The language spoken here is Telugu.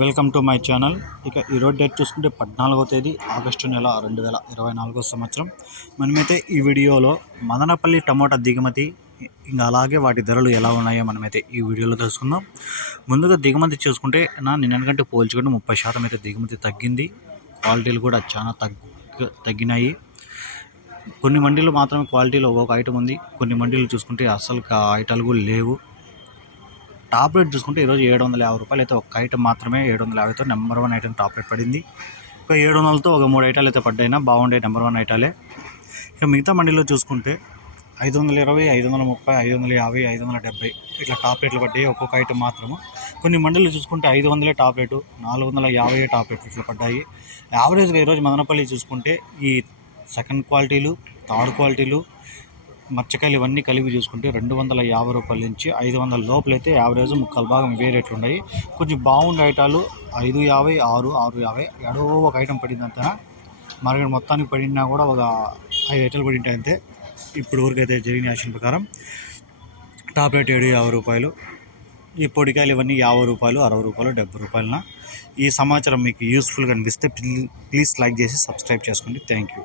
Welcome to my channel. ఇక ఈరోజు డేట్ చూసుకుంటే పద్నాలుగో తేదీ ఆగస్టు నెల రెండు వేల ఇరవై నాలుగో సంవత్సరం. మనమైతే ఈ వీడియోలో మదనపల్లి టమోటా దిగుమతి ఇంకా అలాగే వాటి ధరలు ఎలా ఉన్నాయో మనమైతే ఈ వీడియోలో తెలుసుకుందాం. ముందుగా దిగుమతి చూసుకుంటే నా నిన్నకంటే పోల్చుకుంటే ముప్పై శాతం అయితే దిగుమతి తగ్గింది. క్వాలిటీలు కూడా చాలా తగ్గ తగ్గినాయి. కొన్ని మండీలు మాత్రమే క్వాలిటీలో ఒక్కొక్క ఐటమ్ ఉంది. కొన్ని మండీలు చూసుకుంటే అసలు ఐటాలు కూడా లేవు. టాప్ రేట్ చూసుకుంటే ఈరోజు ఏడు వందల యాభై రూపాయలు అయితే ఒక ఐటమ్ మాత్రమే ఏడు వందల యాభైతో number one item top rate పడింది. ఒక ఏడు వందలతో ఒక మూడు ఐటాలు అయితే పడ్డాయినా బాగుండే నెంబర్ వన్ ఐటాలే. ఇక మిగతా మండీలో చూసుకుంటే ఐదు వందల ఇరవై ఐదు వందల ముప్పై ఐదు వందల యాభై ఐదు వందల డెబ్బై ఇట్లా టాప్ రేట్లు పడ్డాయి. ఒక్కొక్క ఐటమ్ మాత్రము. కొన్ని మండలు చూసుకుంటే ఐదు వందలే టాప్ రేటు నాలుగు వందల యాభై టాప్ రేట్లు ఇట్లా పడ్డాయి. యావరేజ్గా ఈరోజు మదనపల్లి చూసుకుంటే ఈ సెకండ్ క్వాలిటీలు థర్డ్ క్వాలిటీలు మచ్చకాయలు ఇవన్నీ కలిపి చూసుకుంటే రెండు వందల యాభై రూపాయల నుంచి ఐదు వందల లోపలైతే యావరేజ్ ముక్కలు భాగం ఇవే రేట్లు ఉన్నాయి. కొంచెం బాగుండే ఐటాలు ఐదు యాభై ఆరు ఆరు యాభై ఎడో ఒక ఐటెం పడింది అంతేనా మార్కెట్ మొత్తానికి పడినా కూడా ఒక ఐదు ఐటెలు పడి ఉంటాయి అంతే. ఇప్పుడు ఊరికైతే జరిగిన యాక్షన్ ప్రకారం టాప్ రేట్ ఏడు యాభై రూపాయలు ఈ పొడికాయలు ఇవన్నీ యాభై రూపాయలు అరవై రూపాయలు డెబ్బై రూపాయలన? ఈ సమాచారం మీకు యూస్ఫుల్గా అనిపిస్తే ప్లీజ్ లైక్ చేసి సబ్స్క్రైబ్ చేసుకోండి. Thank you.